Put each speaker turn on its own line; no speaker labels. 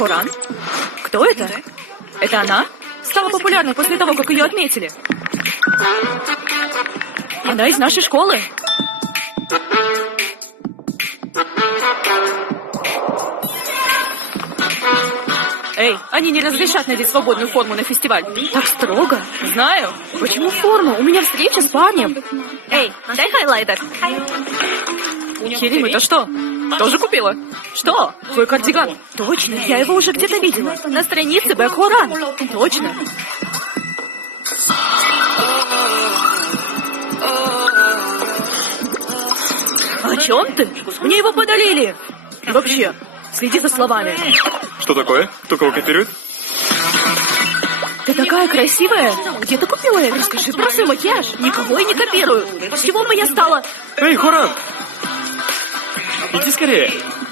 Хоран? Кто это? Это она? Стала популярной после того, как ее отметили. Она из нашей школы. Эй, они не разрешат надеть свободную форму на фестиваль. Так строго? Знаю. Почему форма? У меня встреча с парнем. Эй, дай хайлайтер. Кирим, это что? Тоже купила? Что? Твой кардиган? Точно, я его уже где-то видела. На странице Бэк Хоран. Точно. О чем ты? Мне его подарили. И вообще, следи за словами.
Что такое? Кто кого копирует?
Ты такая красивая. Где ты купила это? Расскажи про свой макияж. Никого и не копирую. С чего бы я стала?
Эй, Хоран! Иди скорее.